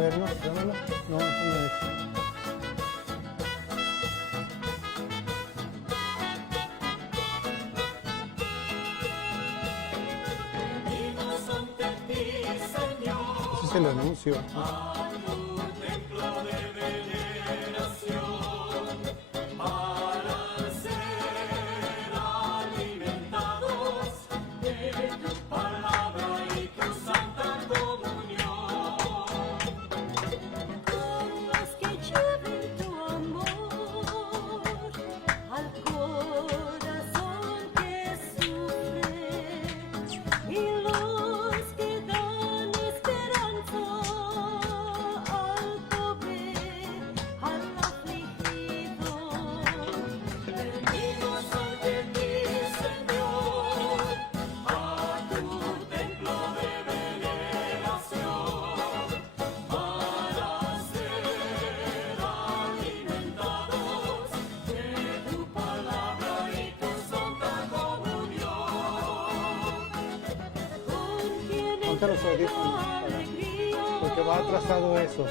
ver, no, dámelo. No, eso no es. Ese es el anuncio. Ponte los audífonos, porque va atrasado eso.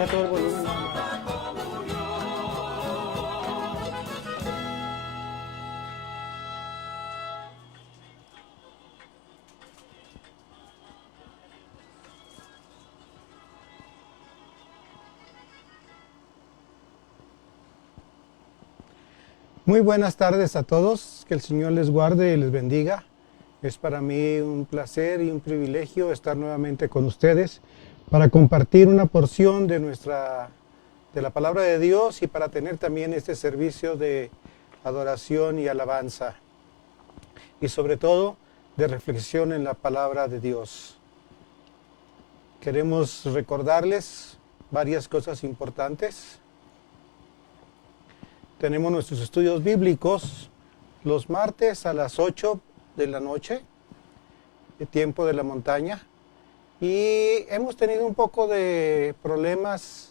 Baja todo el volumen. Muy buenas tardes a todos, que el Señor les guarde y les bendiga. Es para mí un placer y un privilegio estar nuevamente con ustedes para compartir una porción de la palabra de Dios y para tener también este servicio de adoración y alabanza y sobre todo de reflexión en la palabra de Dios. Queremos recordarles varias cosas importantes. Tenemos nuestros estudios bíblicos los martes a las 8 de la noche, el tiempo de la montaña. Y hemos tenido un poco de problemas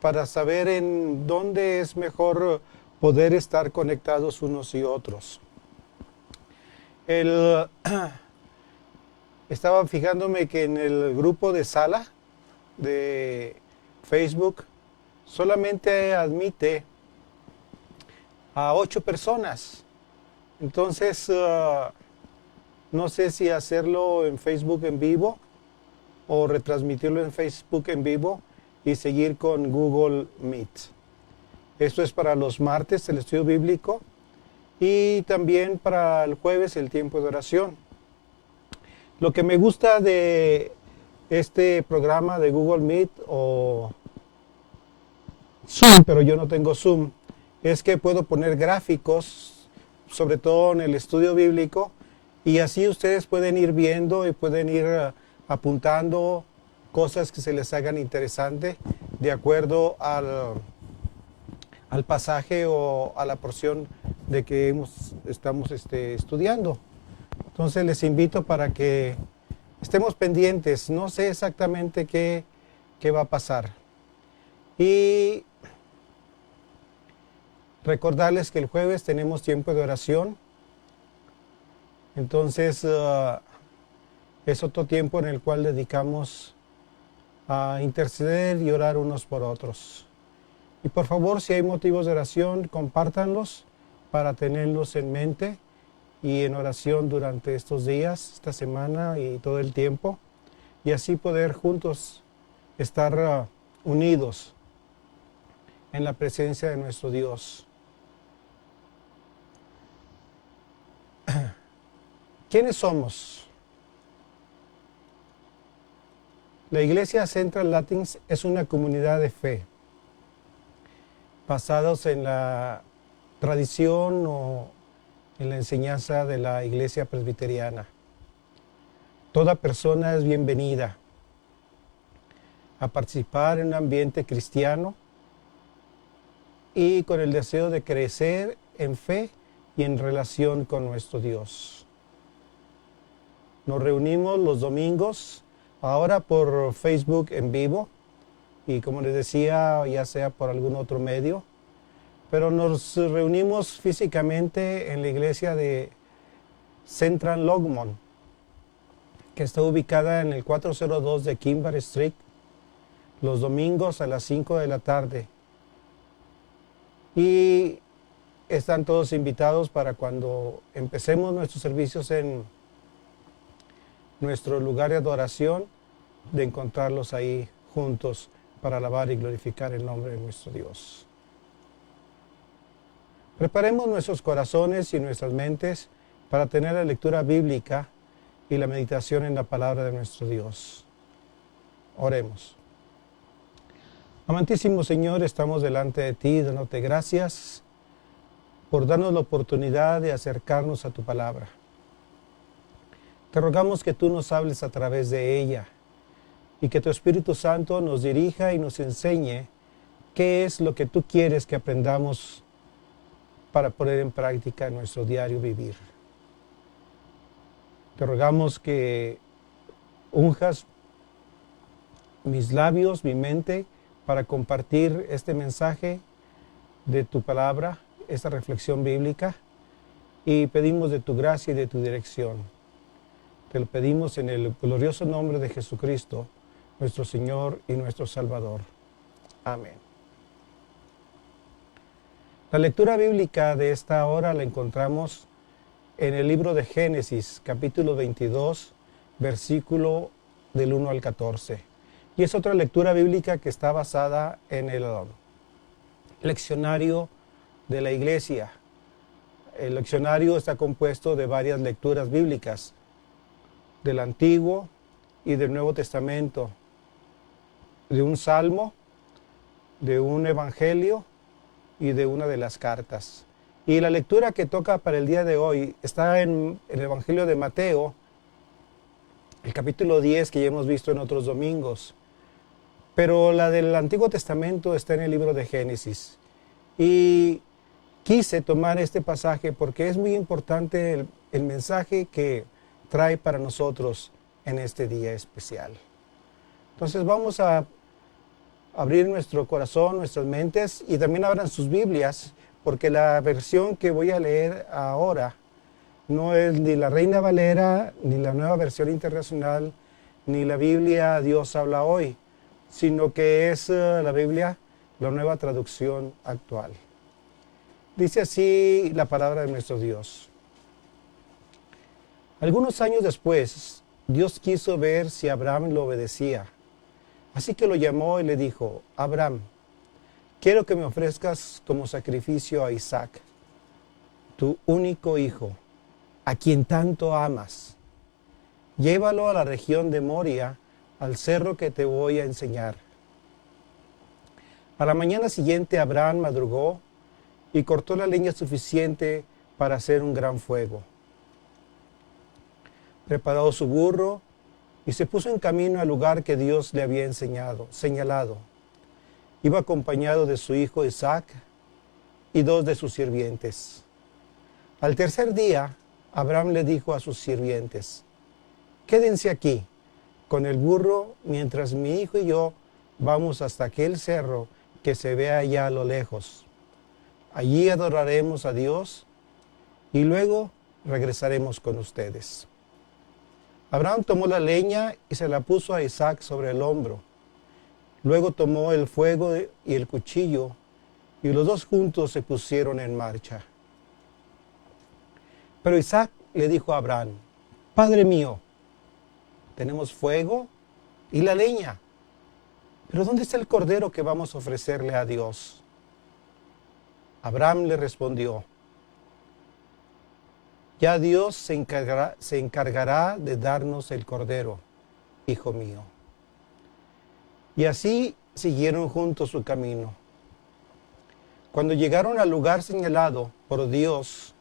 para saber en dónde es mejor poder estar conectados unos y otros. Estaba fijándome que en el grupo de sala de Facebook solamente admite a 8 personas. Entonces, no sé si hacerlo en Facebook en vivo o retransmitirlo en Facebook en vivo y seguir con Google Meet. Esto es para los martes, el estudio bíblico, y también para el jueves, el tiempo de oración. Lo que me gusta de este programa de Google Meet o Zoom, pero yo no tengo Zoom, es que puedo poner gráficos, sobre todo en el estudio bíblico, y así ustedes pueden ir viendo y pueden ir apuntando cosas que se les hagan interesantes de acuerdo al pasaje o a la porción de que estamos estudiando. Entonces les invito para que estemos pendientes. No sé exactamente qué qué va a pasar. Y recordarles que el jueves tenemos tiempo de oración. Entonces, es otro tiempo en el cual dedicamos a interceder y orar unos por otros. Y por favor, si hay motivos de oración, compártanlos para tenerlos en mente y en oración durante estos días, esta semana y todo el tiempo, y así poder juntos estar unidos en la presencia de nuestro Dios. ¿Quiénes somos? La Iglesia Central Latins es una comunidad de fe, basados en la tradición o en la enseñanza de la Iglesia Presbiteriana. Toda persona es bienvenida a participar en un ambiente cristiano y con el deseo de crecer en fe y en relación con nuestro Dios. Nos reunimos los domingos, ahora por Facebook en vivo, y como les decía, ya sea por algún otro medio, pero nos reunimos físicamente en la iglesia de Central Longmont, que está ubicada en el 402 de Kimber Street, los domingos a las 5 de la tarde. Y están todos invitados para cuando empecemos nuestros servicios en nuestro lugar de adoración, de encontrarlos ahí juntos para alabar y glorificar el nombre de nuestro Dios. Preparemos nuestros corazones y nuestras mentes para tener la lectura bíblica y la meditación en la palabra de nuestro Dios. Oremos. Amantísimo Señor, estamos delante de ti dándote gracias por darnos la oportunidad de acercarnos a tu palabra. Te rogamos que tú nos hables a través de ella y que tu Espíritu Santo nos dirija y nos enseñe qué es lo que tú quieres que aprendamos para poner en práctica nuestro diario vivir. Te rogamos que unjas mis labios, mi mente, para compartir este mensaje de tu palabra, esta reflexión bíblica, y pedimos de tu gracia y de tu dirección. Te lo pedimos en el glorioso nombre de Jesucristo, nuestro Señor y nuestro Salvador. Amén. La lectura bíblica de esta hora la encontramos en el libro de Génesis, capítulo 22, versículo del 1 al 14. Y es otra lectura bíblica que está basada en el leccionario de la iglesia. El leccionario está compuesto de varias lecturas bíblicas, del Antiguo y del Nuevo Testamento, de un salmo, de un evangelio y de una de las cartas. Y la lectura que toca para el día de hoy está en el Evangelio de Mateo, el capítulo 10 que ya hemos visto en otros domingos. Pero la del Antiguo Testamento está en el libro de Génesis. Y quise tomar este pasaje porque es muy importante el mensaje que trae para nosotros en este día especial. Entonces vamos a abrir nuestro corazón, nuestras mentes, y también abran sus Biblias, porque la versión que voy a leer ahora no es ni la Reina Valera, ni la Nueva Versión Internacional, ni la Biblia Dios habla hoy, sino que es la Biblia, la Nueva Traducción Actual. Dice así la palabra de nuestro Dios. Algunos años después, Dios quiso ver si Abraham lo obedecía. Así que lo llamó y le dijo: Abraham, quiero que me ofrezcas como sacrificio a Isaac, tu único hijo, a quien tanto amas. Llévalo a la región de Moria, al cerro que te voy a enseñar. A la mañana siguiente Abraham madrugó y cortó la leña suficiente para hacer un gran fuego. Preparó su burro y se puso en camino al lugar que Dios le había señalado. Iba acompañado de su hijo Isaac y 2 de sus sirvientes. Al tercer día, Abraham le dijo a sus sirvientes: quédense aquí con el burro mientras mi hijo y yo vamos hasta aquel cerro que se ve allá a lo lejos. Allí adoraremos a Dios y luego regresaremos con ustedes. Abraham tomó la leña y se la puso a Isaac sobre el hombro. Luego tomó el fuego y el cuchillo y los dos juntos se pusieron en marcha. Pero Isaac le dijo a Abraham: Padre mío, tenemos fuego y la leña, pero ¿dónde está el cordero que vamos a ofrecerle a Dios? Abraham le respondió: Ya Dios se encargará de darnos el cordero, hijo mío. Y así siguieron juntos su camino. Cuando llegaron al lugar señalado por Dios,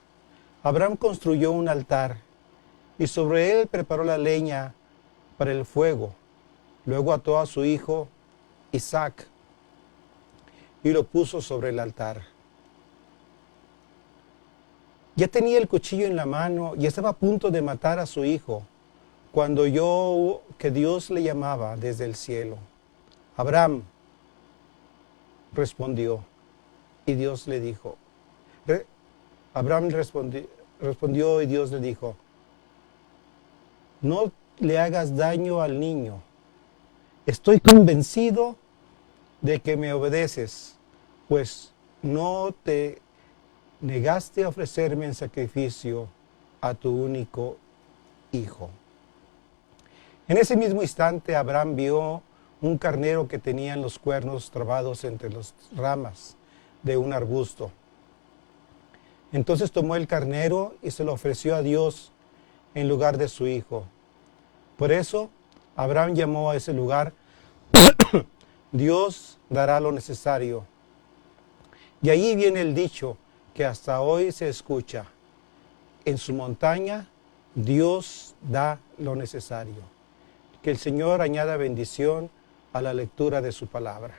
Abraham construyó un altar y sobre él preparó la leña para el fuego. Luego ató a su hijo Isaac y lo puso sobre el altar. Ya tenía el cuchillo en la mano y estaba a punto de matar a su hijo cuando oyó que Dios le llamaba desde el cielo. Abraham respondió y Dios le dijo. Abraham respondió y Dios le dijo: No le hagas daño al niño. Estoy convencido de que me obedeces, pues no te negaste a ofrecerme en sacrificio a tu único hijo. En ese mismo instante Abraham vio un carnero que tenía los cuernos trabados entre las ramas de un arbusto. Entonces tomó el carnero y se lo ofreció a Dios en lugar de su hijo. Por eso Abraham llamó a ese lugar Dios dará lo necesario. Y ahí viene el dicho que hasta hoy se escucha: en su montaña Dios da lo necesario. Que el Señor añada bendición a la lectura de su palabra.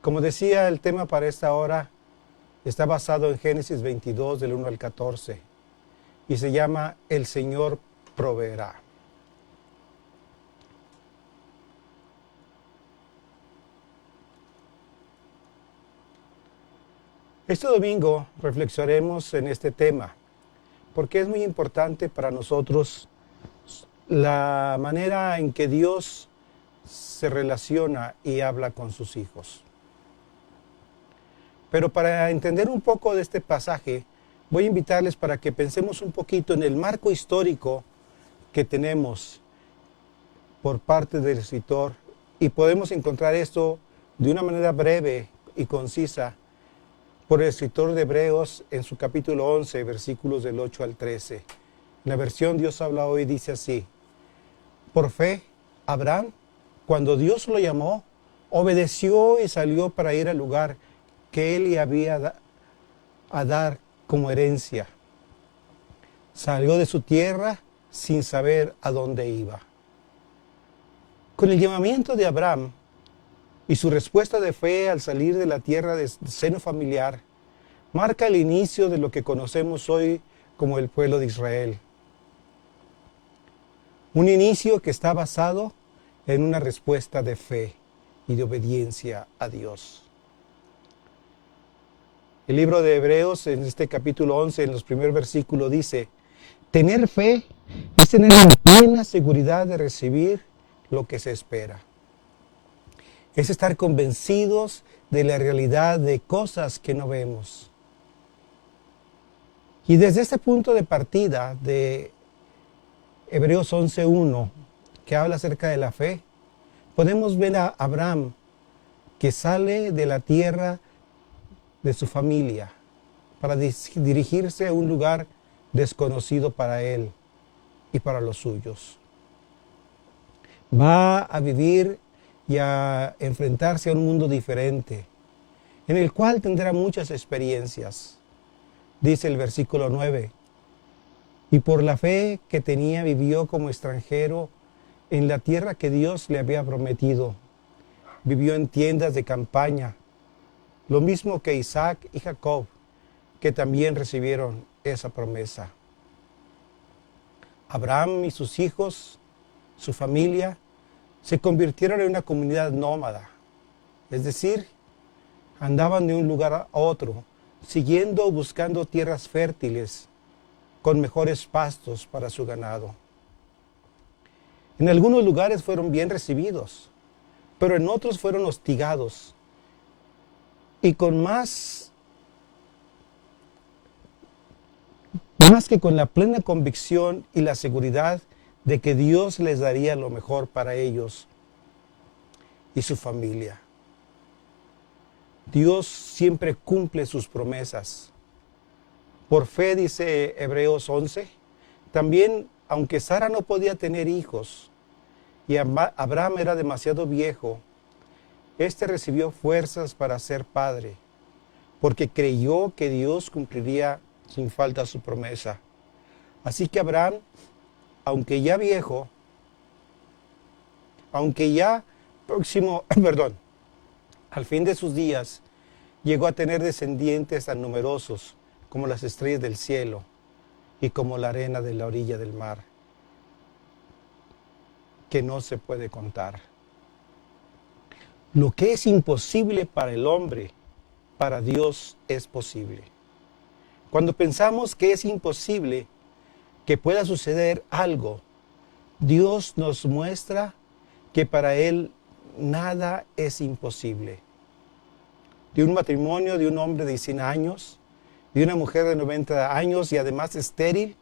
Como decía, el tema para esta hora está basado en Génesis 22 del 1 al 14 y se llama El Señor proveerá. Este domingo reflexionaremos en este tema, porque es muy importante para nosotros la manera en que Dios se relaciona y habla con sus hijos. Pero para entender un poco de este pasaje, voy a invitarles para que pensemos un poquito en el marco histórico que tenemos por parte del escritor, y podemos encontrar esto de una manera breve y concisa por el escritor de Hebreos en su capítulo 11, versículos del 8 al 13. En la versión Dios habla hoy dice así: Por fe, Abraham, cuando Dios lo llamó, obedeció y salió para ir al lugar que él le había a dar como herencia. Salió de su tierra sin saber a dónde iba. Con el llamamiento de Abraham y su respuesta de fe al salir de la tierra de seno familiar, marca el inicio de lo que conocemos hoy como el pueblo de Israel. Un inicio que está basado en una respuesta de fe y de obediencia a Dios. El libro de Hebreos, en este capítulo 11, en los primeros versículos, dice: tener fe es tener la plena seguridad de recibir lo que se espera. Es estar convencidos de la realidad de cosas que no vemos. Y desde este punto de partida de Hebreos 11:1, que habla acerca de la fe, podemos ver a Abraham que sale de la tierra de su familia para dirigirse a un lugar desconocido para él y para los suyos. Va a vivir y a enfrentarse a un mundo diferente, en el cual tendrá muchas experiencias. Dice el versículo 9, y por la fe que tenía vivió como extranjero en la tierra que Dios le había prometido. Vivió en tiendas de campaña, lo mismo que Isaac y Jacob, que también recibieron esa promesa. Abraham y sus hijos su familia, se convirtieron en una comunidad nómada. Es decir, andaban de un lugar a otro, siguiendo o buscando tierras fértiles con mejores pastos para su ganado. En algunos lugares fueron bien recibidos, pero en otros fueron hostigados y con más que con la plena convicción y la seguridad de que Dios les daría lo mejor para ellos y su familia. Dios siempre cumple sus promesas. Por fe, dice Hebreos 11, también, aunque Sara no podía tener hijos y Abraham era demasiado viejo, éste recibió fuerzas para ser padre, porque creyó que Dios cumpliría sin falta su promesa. Así que Abraham, aunque ya viejo, aunque ya próximo, al fin de sus días, llegó a tener descendientes tan numerosos como las estrellas del cielo y como la arena de la orilla del mar, que no se puede contar. Lo que es imposible para el hombre, para Dios es posible. Cuando pensamos que es imposible que pueda suceder algo, Dios nos muestra que para Él nada es imposible. De un matrimonio de un hombre de 100 años, de una mujer de 90 años y además estéril,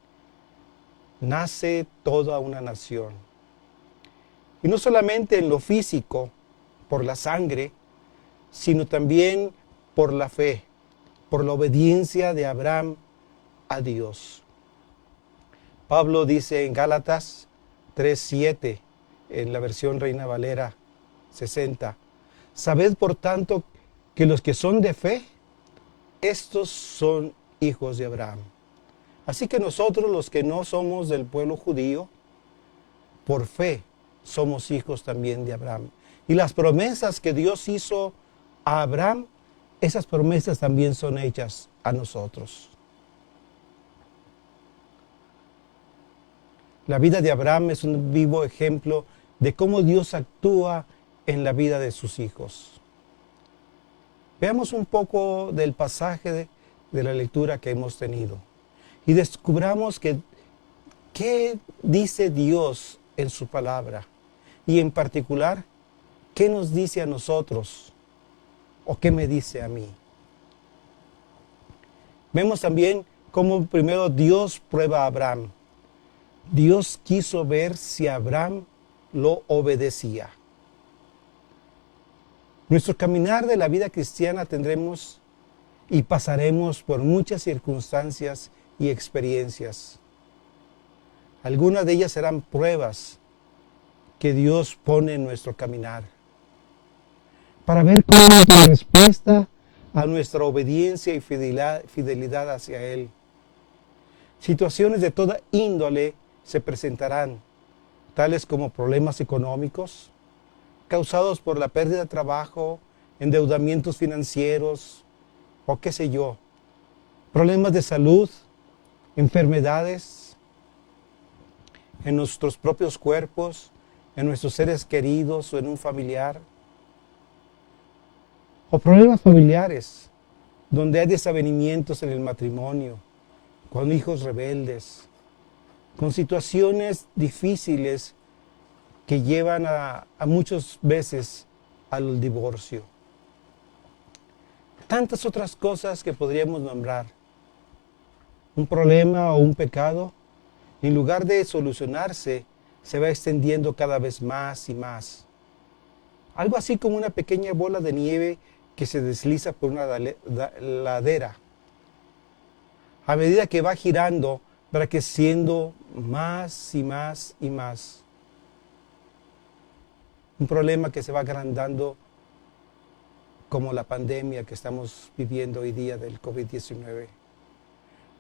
nace toda una nación. Y no solamente en lo físico, por la sangre, sino también por la fe, por la obediencia de Abraham a Dios. Pablo dice en Gálatas 3:7, en la versión Reina Valera 60, sabed por tanto que los que son de fe, estos son hijos de Abraham. Así que nosotros, los que no somos del pueblo judío, por fe somos hijos también de Abraham. Y las promesas que Dios hizo a Abraham, esas promesas también son hechas a nosotros. La vida de Abraham es un vivo ejemplo de cómo Dios actúa en la vida de sus hijos. Veamos un poco del pasaje de la lectura que hemos tenido y descubramos qué dice Dios en su palabra y en particular, qué nos dice a nosotros o qué me dice a mí. Vemos también cómo primero Dios prueba a Abraham. Dios quiso ver si Abraham lo obedecía. Nuestro caminar de la vida cristiana tendremos y pasaremos por muchas circunstancias y experiencias. Algunas de ellas serán pruebas que Dios pone en nuestro caminar para ver cómo es la respuesta a nuestra obediencia y fidelidad hacia Él. Situaciones de toda índole se presentarán, tales como problemas económicos, causados por la pérdida de trabajo, endeudamientos financieros o qué sé yo, problemas de salud, enfermedades en nuestros propios cuerpos, en nuestros seres queridos o en un familiar, o problemas familiares, donde hay desavenimientos en el matrimonio, con hijos rebeldes, con situaciones difíciles que llevan a muchas veces al divorcio. Tantas otras cosas que podríamos nombrar. Un problema o un pecado, en lugar de solucionarse, se va extendiendo cada vez más y más. Algo así como una pequeña bola de nieve que se desliza por una ladera. A medida que va girando, va creciendo más y más y más. Un problema que se va agrandando como la pandemia que estamos viviendo hoy día del COVID-19.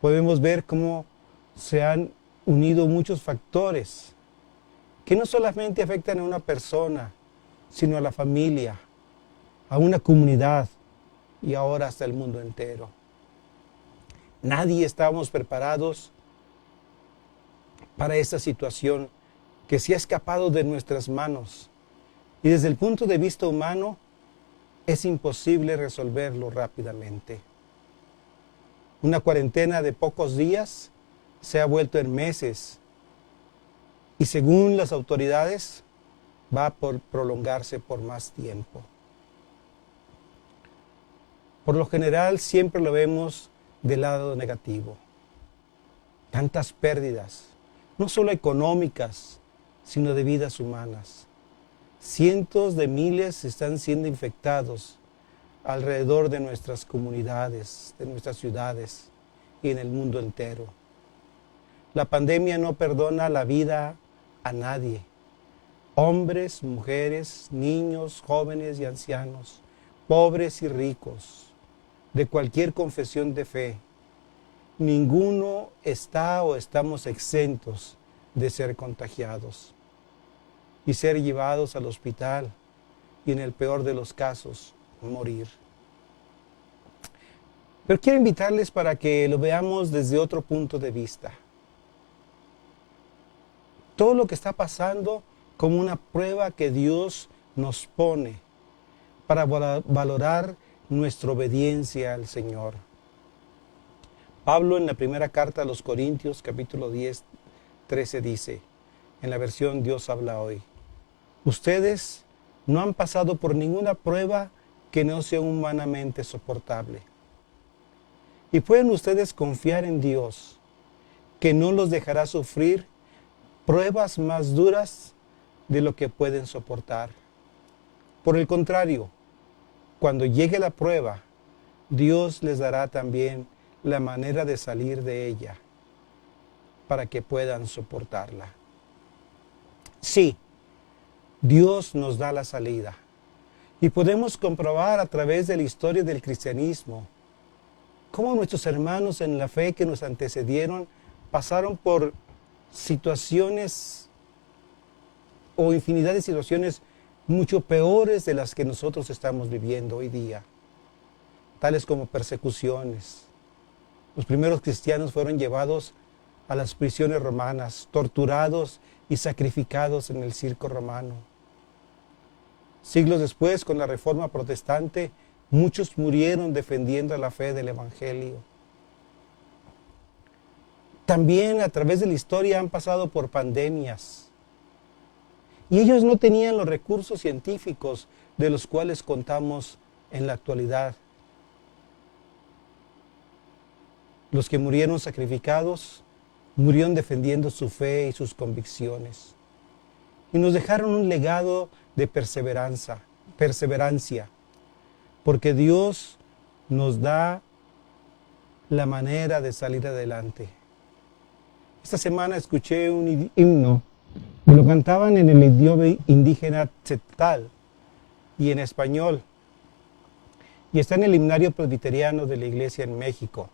Podemos ver cómo se han unido muchos factores que no solamente afectan a una persona, sino a la familia, a una comunidad y ahora hasta el mundo entero. Nadie estábamos preparados para esta situación que se ha escapado de nuestras manos. Y desde el punto de vista humano, es imposible resolverlo rápidamente. Una cuarentena de pocos días se ha vuelto en meses y según las autoridades va a prolongarse por más tiempo. Por lo general siempre lo vemos del lado negativo. Tantas pérdidas, no solo económicas, sino de vidas humanas. Cientos de miles están siendo infectados alrededor de nuestras comunidades, de nuestras ciudades y en el mundo entero. La pandemia no perdona la vida a nadie. Hombres, mujeres, niños, jóvenes y ancianos, pobres y ricos, de cualquier confesión de fe. Ninguno está o estamos exentos de ser contagiados y ser llevados al hospital y en el peor de los casos, morir. Pero quiero invitarles para que lo veamos desde otro punto de vista. Todo lo que está pasando como una prueba que Dios nos pone para valorar nuestra obediencia al Señor. Pablo en la primera carta a los Corintios, capítulo 10, 13 dice, en la versión Dios habla hoy, ustedes no han pasado por ninguna prueba que no sea humanamente soportable. Y pueden ustedes confiar en Dios, que no los dejará sufrir pruebas más duras de lo que pueden soportar. Por el contrario, cuando llegue la prueba, Dios les dará también la manera de salir de ella para que puedan soportarla. Sí, Dios nos da la salida y podemos comprobar a través de la historia del cristianismo cómo nuestros hermanos en la fe que nos antecedieron pasaron por situaciones o infinidad de situaciones mucho peores de las que nosotros estamos viviendo hoy día, tales como persecuciones. Los primeros cristianos fueron llevados a las prisiones romanas, torturados y sacrificados en el circo romano. Siglos después, con la Reforma Protestante, muchos murieron defendiendo la fe del Evangelio. También a través de la historia han pasado por pandemias. Y ellos no tenían los recursos científicos de los cuales contamos en la actualidad. Los que murieron sacrificados, murieron defendiendo su fe y sus convicciones. Y nos dejaron un legado de perseverancia, porque Dios nos da la manera de salir adelante. Esta semana escuché un himno, me lo cantaban en el idioma indígena tzeltal y en español, y está en el himnario presbiteriano de la iglesia en México.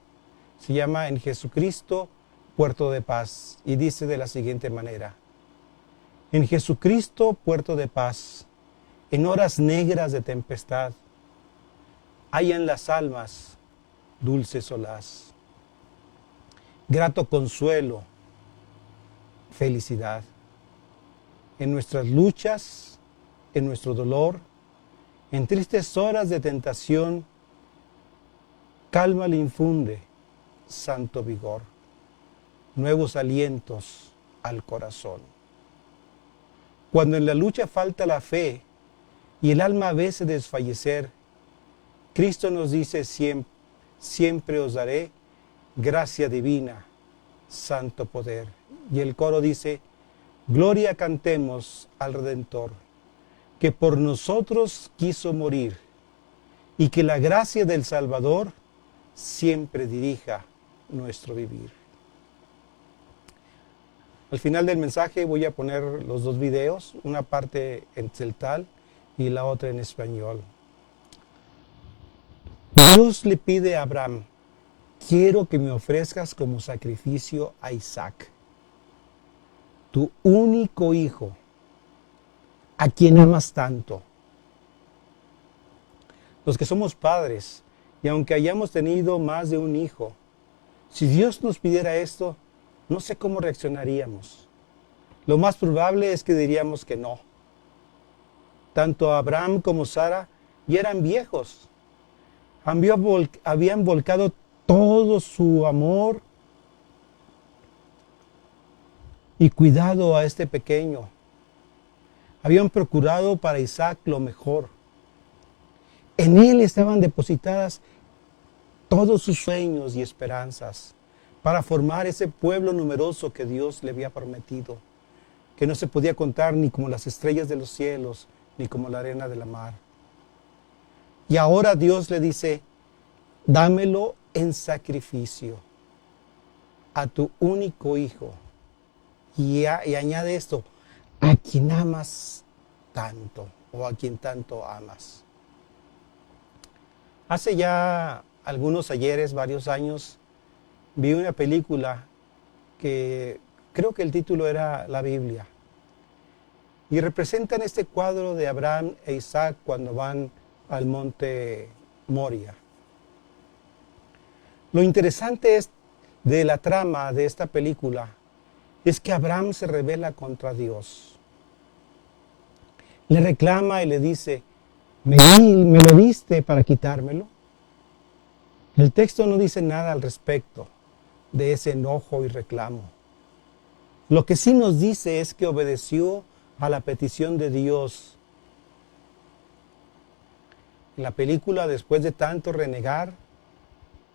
Se llama En Jesucristo, Puerto de Paz, y dice de la siguiente manera: en Jesucristo, puerto de paz, en horas negras de tempestad, hallan las almas dulce solaz, grato consuelo, felicidad. En nuestras luchas, en nuestro dolor, en tristes horas de tentación, calma le infunde santo vigor, nuevos alientos al corazón. Cuando en la lucha falta la fe y el alma a veces desfallecer, Cristo nos dice siempre os daré gracia divina, santo poder. Y el coro dice, gloria cantemos al Redentor, que por nosotros quiso morir, y que la gracia del Salvador siempre dirija nuestro vivir. Al final del mensaje voy a poner los dos videos, una parte en tzeltal y la otra en español. Dios le pide a Abraham, quiero que me ofrezcas como sacrificio a Isaac, tu único hijo, a quien amas tanto. Los que somos padres, y aunque hayamos tenido más de un hijo, si Dios nos pidiera esto, no sé cómo reaccionaríamos. Lo más probable es que diríamos que no. Tanto Abraham como Sara ya eran viejos. Habían volcado todo su amor y cuidado a este pequeño. Habían procurado para Isaac lo mejor. En él estaban depositadas todos sus sueños y esperanzas para formar ese pueblo numeroso que Dios le había prometido, que no se podía contar ni como las estrellas de los cielos, ni como la arena de la mar. Y ahora Dios le dice, dámelo en sacrificio a tu único hijo. Y añade esto, a quien amas tanto o a quien tanto amas. Hace ya algunos ayeres, varios años, vi una película que creo que el título era La Biblia. Y representan este cuadro de Abraham e Isaac cuando van al monte Moria. Lo interesante de la trama de esta película es que Abraham se rebela contra Dios. Le reclama y le dice, ¿me lo diste para quitármelo? El texto no dice nada al respecto de ese enojo y reclamo. Lo que sí nos dice es que obedeció a la petición de Dios. En la película, después de tanto renegar,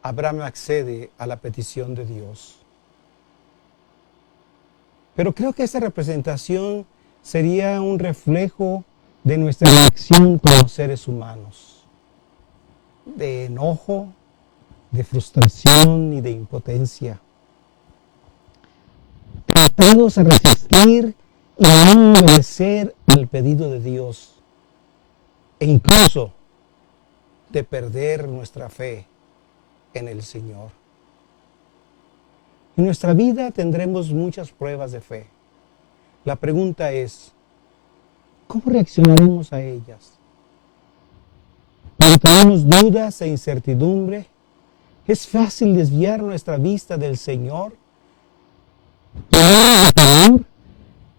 Abraham accede a la petición de Dios. Pero creo que esta representación sería un reflejo de nuestra reacción como seres humanos, de enojo, de frustración y de impotencia. Tentados a resistir y a no obedecer al pedido de Dios, e incluso de perder nuestra fe en el Señor. En nuestra vida tendremos muchas pruebas de fe. La pregunta es, ¿cómo reaccionaremos a ellas? Cuando tenemos dudas e incertidumbre, es fácil desviar nuestra vista del Señor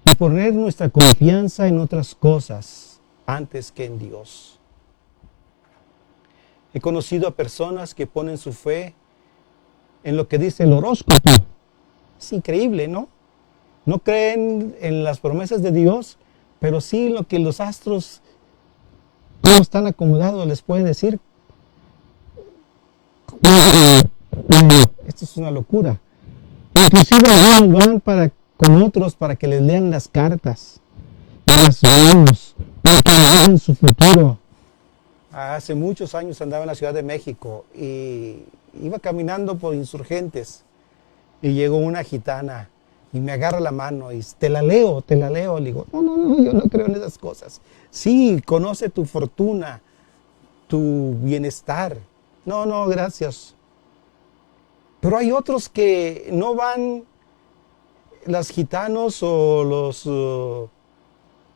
y poner nuestra confianza en otras cosas antes que en Dios. He conocido a personas que ponen su fe en lo que dice el horóscopo. Es increíble, ¿no? No creen en las promesas de Dios, pero sí lo que los astros, cómo están acomodados, les puede decir. Esto es una locura. Inclusive algunos van con otros para que les lean las cartas, las manos, para que lean su futuro. Hace muchos años andaba en la Ciudad de México y iba caminando por Insurgentes y llegó una gitana y me agarra la mano y te la leo. Le digo, no, yo no creo en esas cosas. Sí, conoce tu fortuna, tu bienestar. No, gracias. Pero hay otros que no van, las gitanos o los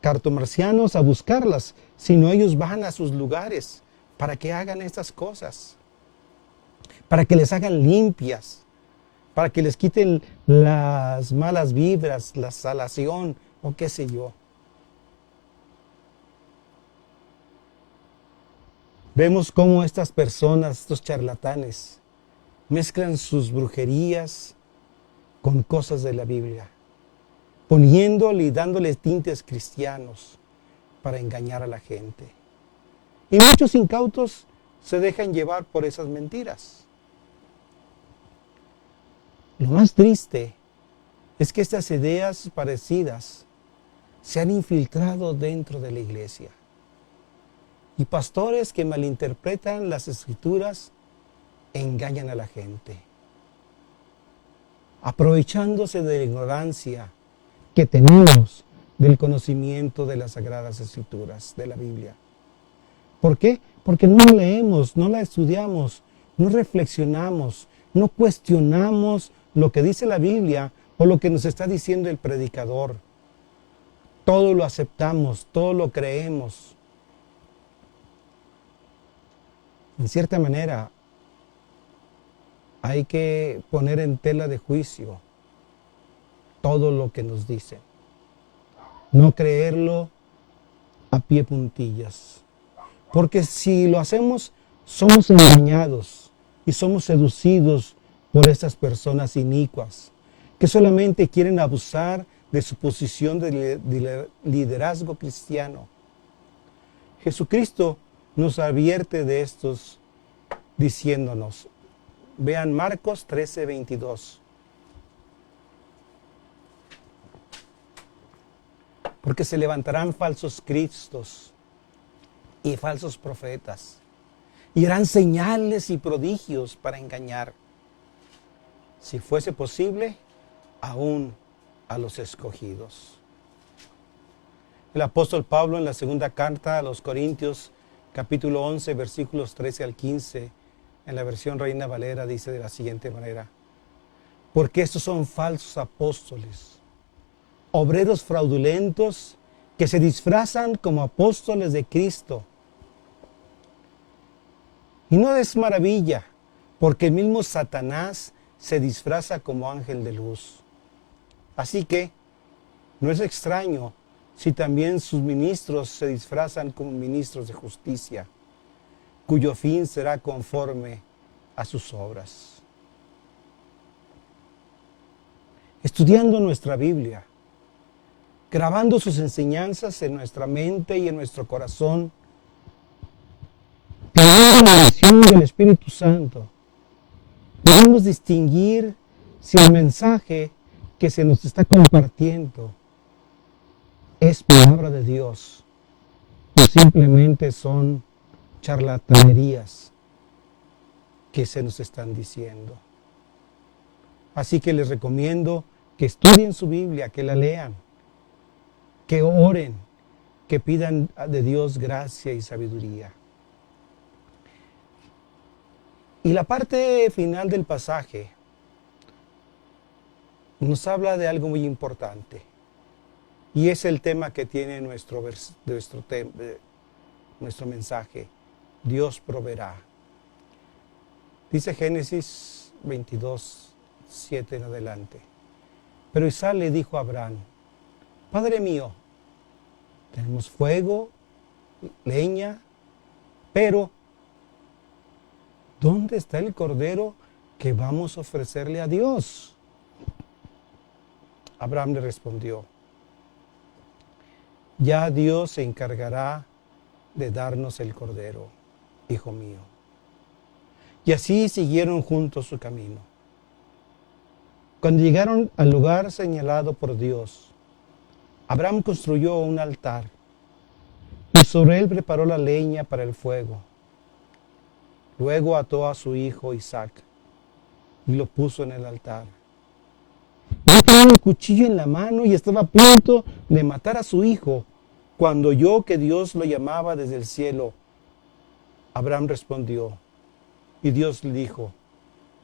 cartomarcianos a buscarlas, sino ellos van a sus lugares para que hagan estas cosas, para que les hagan limpias, para que les quiten las malas vibras, la salación o qué sé yo. Vemos cómo estas personas, estos charlatanes, mezclan sus brujerías con cosas de la Biblia, poniéndole y dándole tintes cristianos para engañar a la gente. Y muchos incautos se dejan llevar por esas mentiras. Lo más triste es que estas ideas parecidas se han infiltrado dentro de la iglesia. Y pastores que malinterpretan las escrituras engañan a la gente, aprovechándose de la ignorancia que tenemos del conocimiento de las Sagradas Escrituras, de la Biblia. ¿Por qué? Porque no leemos, no la estudiamos, no reflexionamos, no cuestionamos lo que dice la Biblia o lo que nos está diciendo el predicador. Todo lo aceptamos, todo lo creemos. En cierta manera, hay que poner en tela de juicio todo lo que nos dicen. no creerlo a pie puntillas. Porque si lo hacemos, somos engañados y somos seducidos por estas personas inicuas que solamente quieren abusar de su posición de liderazgo cristiano. Jesucristo nos advierte de estos diciéndonos, vean Marcos 13:22. Porque se levantarán falsos cristos y falsos profetas, y harán señales y prodigios para engañar, si fuese posible, aún a los escogidos. El apóstol Pablo en la segunda carta a los Corintios, capítulo 11, versículos 13 al 15, en la versión Reina Valera, dice de la siguiente manera: porque estos son falsos apóstoles, obreros fraudulentos que se disfrazan como apóstoles de Cristo. Y no es maravilla, porque el mismo Satanás se disfraza como ángel de luz. Así que no es extraño si también sus ministros se disfrazan como ministros de justicia, cuyo fin será conforme a sus obras. Estudiando nuestra Biblia, grabando sus enseñanzas en nuestra mente y en nuestro corazón, pidiendo la dirección del Espíritu Santo, podemos distinguir si el mensaje que se nos está compartiendo es palabra de Dios o simplemente son charlatanerías que se nos están diciendo. Así que les recomiendo que estudien su Biblia, que la lean, que oren, que pidan de Dios gracia y sabiduría. Y la parte final del pasaje nos habla de algo muy importante. Y es el tema que tiene nuestro mensaje. Dios proveerá. Dice Génesis 22, 7 en adelante. Pero Isaac le dijo a Abraham: Padre mío, tenemos fuego, leña, pero ¿dónde está el cordero que vamos a ofrecerle a Dios? Abraham le respondió: ya Dios se encargará de darnos el cordero, hijo mío. Y así siguieron juntos su camino. Cuando llegaron al lugar señalado por Dios, Abraham construyó un altar y sobre él preparó la leña para el fuego. Luego ató a su hijo Isaac y lo puso en el altar. Él tenía un cuchillo en la mano y estaba a punto de matar a su hijo cuando oyó que Dios lo llamaba desde el cielo. Abraham respondió y Dios le dijo: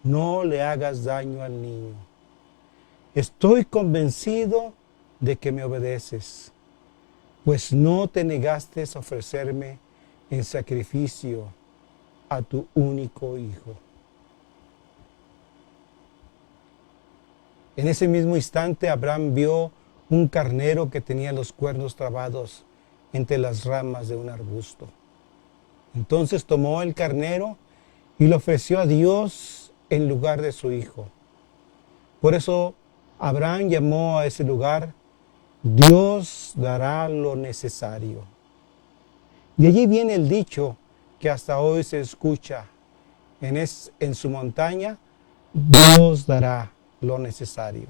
no le hagas daño al niño. Estoy convencido de que me obedeces, pues no te negaste a ofrecerme en sacrificio a tu único hijo. En ese mismo instante Abraham vio un carnero que tenía los cuernos trabados entre las ramas de un arbusto. Entonces tomó el carnero y lo ofreció a Dios en lugar de su hijo. Por eso Abraham llamó a ese lugar: Dios dará lo necesario. De allí viene el dicho que hasta hoy se escucha: en su montaña Dios dará lo necesario.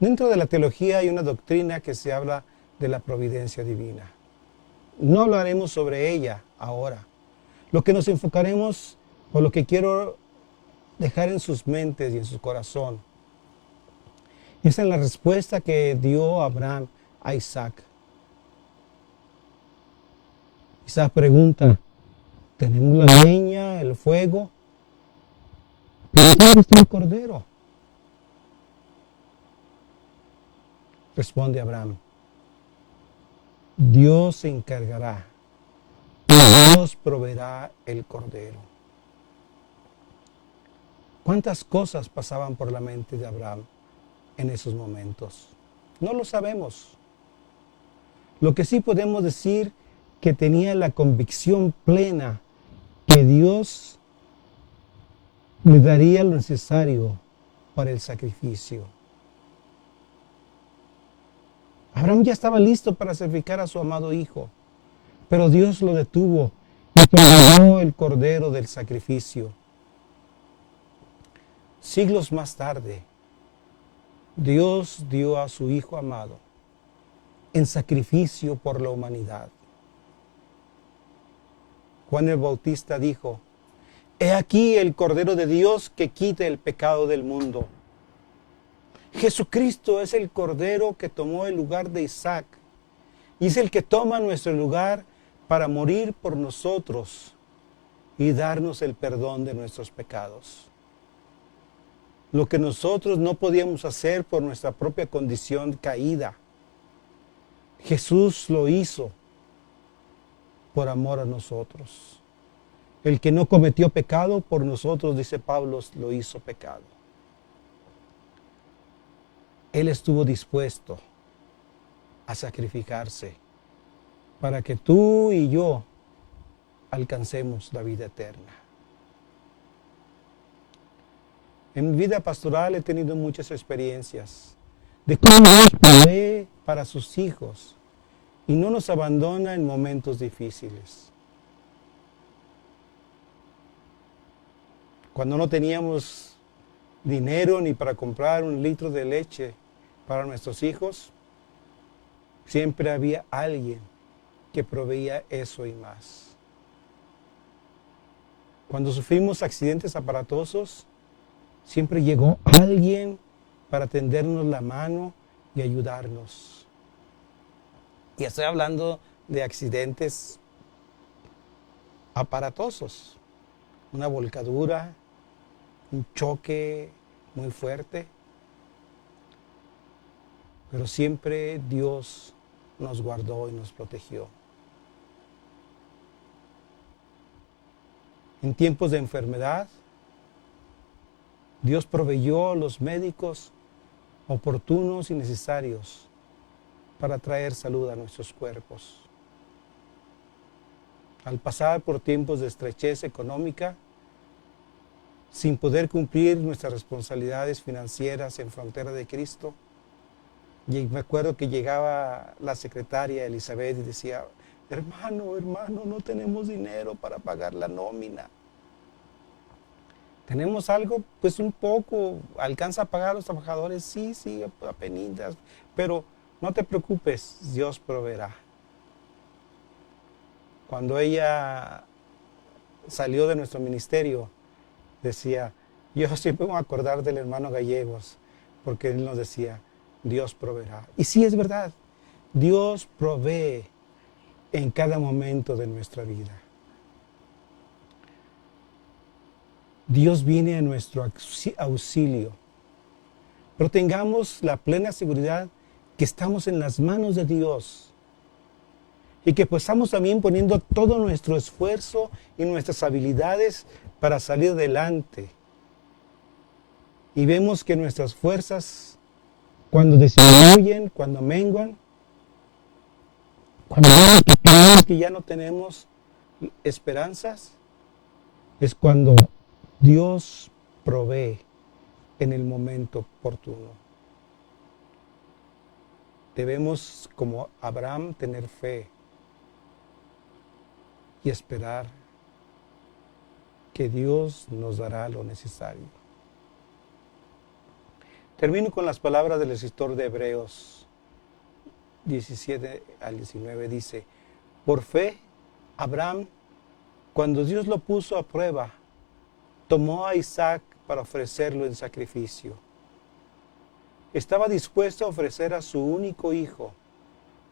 Dentro de la teología hay una doctrina que se habla de la providencia divina. No hablaremos sobre ella ahora. Lo que nos enfocaremos, o lo que quiero dejar en sus mentes y en su corazón, es en la respuesta que dio Abraham a Isaac. Isaac pregunta: tenemos la leña, el fuego, pero ¿dónde está el cordero? Responde Abraham: Dios se encargará, Dios proveerá el cordero. ¿Cuántas cosas pasaban por la mente de Abraham en esos momentos? No lo sabemos. Lo que sí podemos decir que tenía la convicción plena que Dios le daría lo necesario para el sacrificio. Abraham ya estaba listo para sacrificar a su amado hijo, pero Dios lo detuvo y proveyó el cordero del sacrificio. Siglos más tarde, Dios dio a su hijo amado en sacrificio por la humanidad. Juan el Bautista dijo: He aquí el Cordero de Dios que quita el pecado del mundo. Jesucristo es el Cordero que tomó el lugar de Isaac y es el que toma nuestro lugar para morir por nosotros y darnos el perdón de nuestros pecados. Lo que nosotros no podíamos hacer por nuestra propia condición caída, Jesús lo hizo por amor a nosotros. El que no cometió pecado por nosotros, dice Pablo, lo hizo pecado. Él estuvo dispuesto a sacrificarse para que tú y yo alcancemos la vida eterna. En mi vida pastoral he tenido muchas experiencias de cómo Dios provee para sus hijos y no nos abandona en momentos difíciles. Cuando no teníamos dinero ni para comprar 1 litro de leche para nuestros hijos, siempre había alguien que proveía eso y más. Cuando sufrimos accidentes aparatosos, siempre llegó alguien para tendernos la mano y ayudarnos. Y estoy hablando de accidentes aparatosos, una volcadura, un choque muy fuerte. Pero siempre Dios nos guardó y nos protegió. En tiempos de enfermedad, Dios proveyó los médicos oportunos y necesarios para traer salud a nuestros cuerpos. Al pasar por tiempos de estrechez económica, sin poder cumplir nuestras responsabilidades financieras en frontera de Cristo, y me acuerdo que llegaba la secretaria Elizabeth y decía: hermano, no tenemos dinero para pagar la nómina. ¿Tenemos algo? Pues un poco. ¿Alcanza a pagar a los trabajadores? Sí, apenitas. Pero no te preocupes, Dios proveerá. Cuando ella salió de nuestro ministerio, decía: yo siempre me voy a acordar del hermano Gallegos, porque él nos decía: Dios proveerá. Y sí, es verdad, Dios provee en cada momento de nuestra vida. Dios viene a nuestro auxilio, pero tengamos la plena seguridad que estamos en las manos de Dios y que pues estamos también poniendo todo nuestro esfuerzo y nuestras habilidades para salir adelante. Y vemos que nuestras fuerzas, cuando disminuyen, cuando menguan, cuando vemos que ya no tenemos esperanzas, es cuando Dios provee en el momento oportuno. Debemos, como Abraham, tener fe y esperar que Dios nos dará lo necesario. Termino con las palabras del escritor de Hebreos 17 al 19. Dice: por fe, Abraham, cuando Dios lo puso a prueba, tomó a Isaac para ofrecerlo en sacrificio. Estaba dispuesto a ofrecer a su único hijo,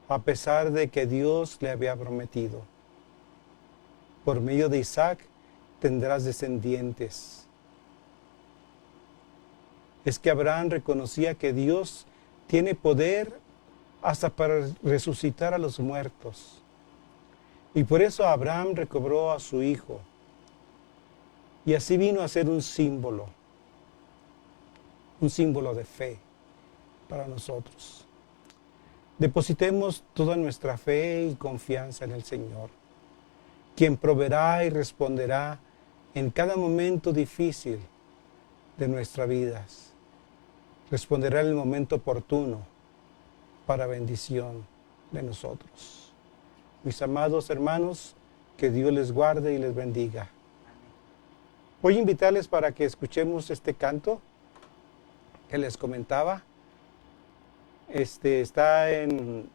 a pesar de que Dios le había prometido: por medio de Isaac tendrás descendientes. Es que Abraham reconocía que Dios tiene poder hasta para resucitar a los muertos. Y por eso Abraham recobró a su hijo. Y así vino a ser un símbolo de fe para nosotros. Depositemos toda nuestra fe y confianza en el Señor, quien proveerá y responderá en cada momento difícil de nuestras vidas. Responderá en el momento oportuno para bendición de nosotros. Mis amados hermanos, que Dios les guarde y les bendiga. Voy a invitarles para que escuchemos este canto que les comentaba. Está en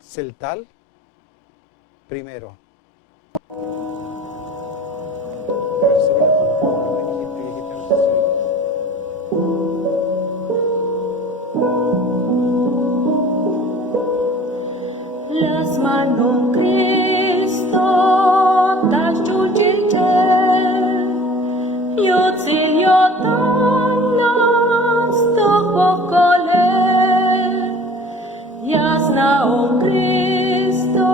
celtal primero. Las manos Cristo tas jujice Yotzi yotanas tohokole Yasna o Cristo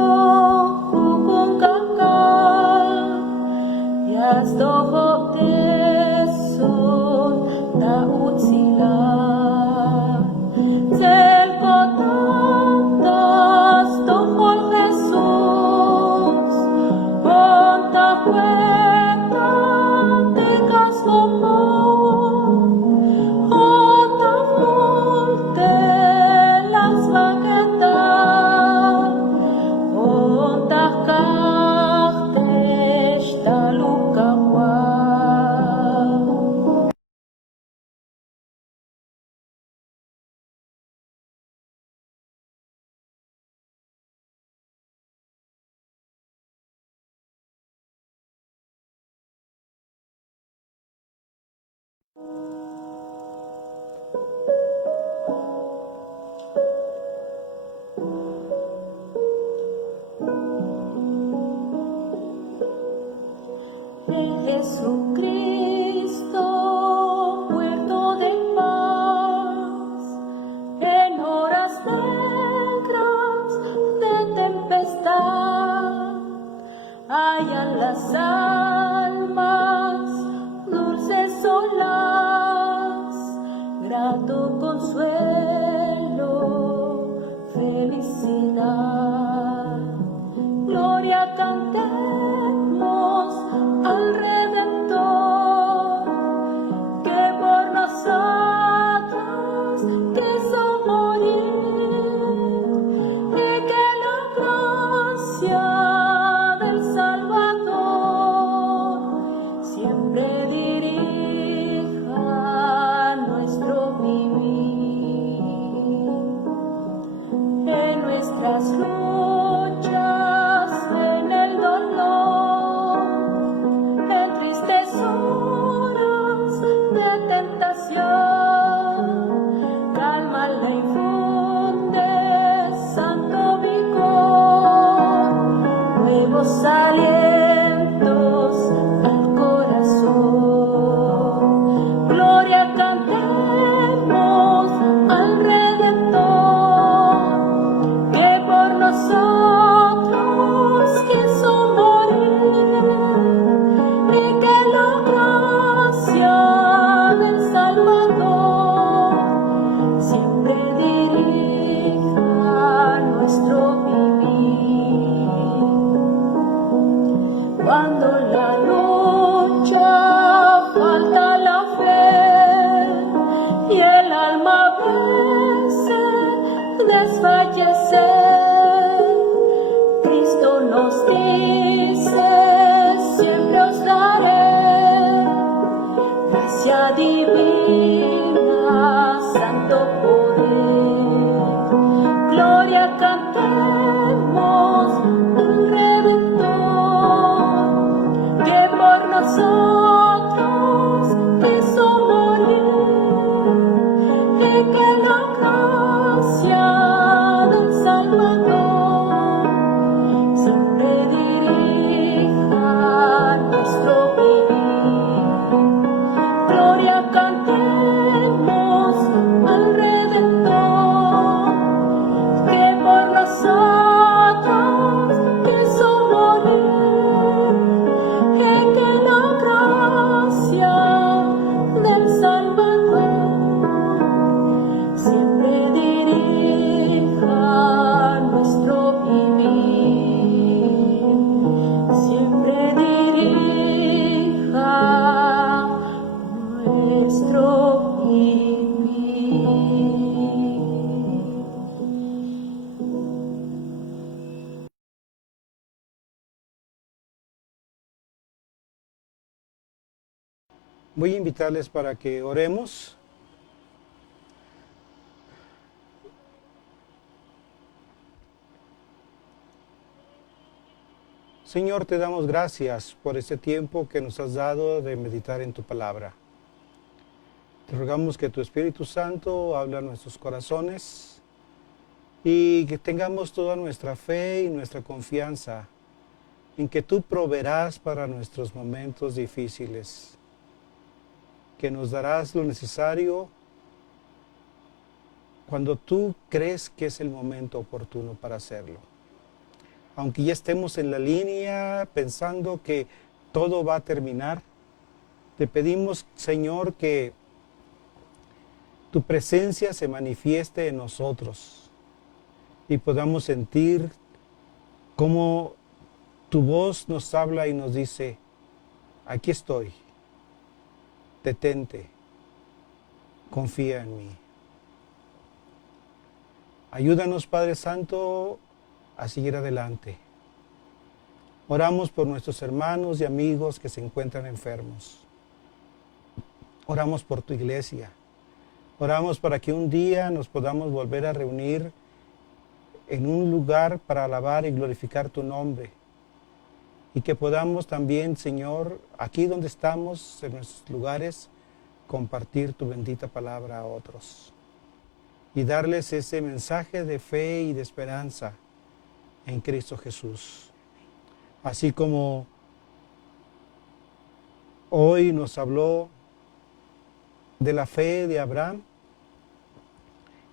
hukukaka Yazdohopteson ta utsila Zelkotantas tohol Jesus Onta cuenta te castomo Onta multe las vaquetas Onta cartes talukawa En Jesucristo, puerto de paz, en horas negras de tempestad, hallan las almas dulces olas, grato consuelo, felicidad. Gloria cantemos al Redentor, que por nosotros quiso morir, y que la gracia del Salvador siempre dirija nuestro vivir. En nuestras luchas, en el dolor, en tristes horas de tentación, calma le infunde santo vigor, nuevos alientos al corazón. Gloria cantemos al Redentor, que por nosotros quiso morir, y que la gracia del Salvador siempre dirija nuestro vivir. Cuando la lucha falta la fe y el alma parece desfallecer, Cristo nos dice: siempre os daré gracia divina, santo poder. Gloria cantemos al Redentor, que por nosotros quiso morir, y que la gracia del Salvador siempre dirija Voy a invitarles para que oremos. Señor, te damos gracias por este tiempo que nos has dado de meditar en tu palabra. Te rogamos que tu Espíritu Santo hable a nuestros corazones y que tengamos toda nuestra fe y nuestra confianza en que tú proveerás para nuestros momentos difíciles, que nos darás lo necesario cuando tú crees que es el momento oportuno para hacerlo. Aunque ya estemos en la línea pensando que todo va a terminar, te pedimos, Señor, que tu presencia se manifieste en nosotros y podamos sentir cómo tu voz nos habla y nos dice, aquí estoy, detente, confía en mí. Ayúdanos, Padre Santo, a seguir adelante. Oramos por nuestros hermanos y amigos que se encuentran enfermos. Oramos por tu iglesia. Oramos para que un día nos podamos volver a reunir en un lugar para alabar y glorificar tu nombre. Y que podamos también, Señor, aquí donde estamos, en nuestros lugares, compartir tu bendita palabra a otros. Y darles ese mensaje de fe y de esperanza en Cristo Jesús. Así como hoy nos habló de la fe de Abraham,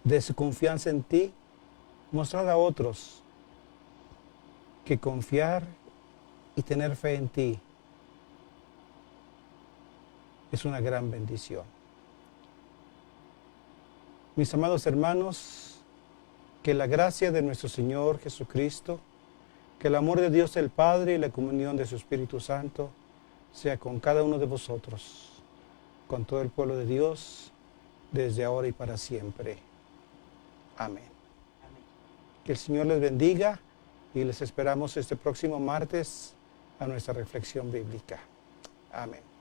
de su confianza en ti, mostrar a otros que confiar y tener fe en ti es una gran bendición. Mis amados hermanos, que la gracia de nuestro Señor Jesucristo, que el amor de Dios el Padre y la comunión de su Espíritu Santo sea con cada uno de vosotros, con todo el pueblo de Dios, desde ahora y para siempre. Amén. Que el Señor les bendiga y les esperamos este próximo martes a nuestra reflexión bíblica. Amén.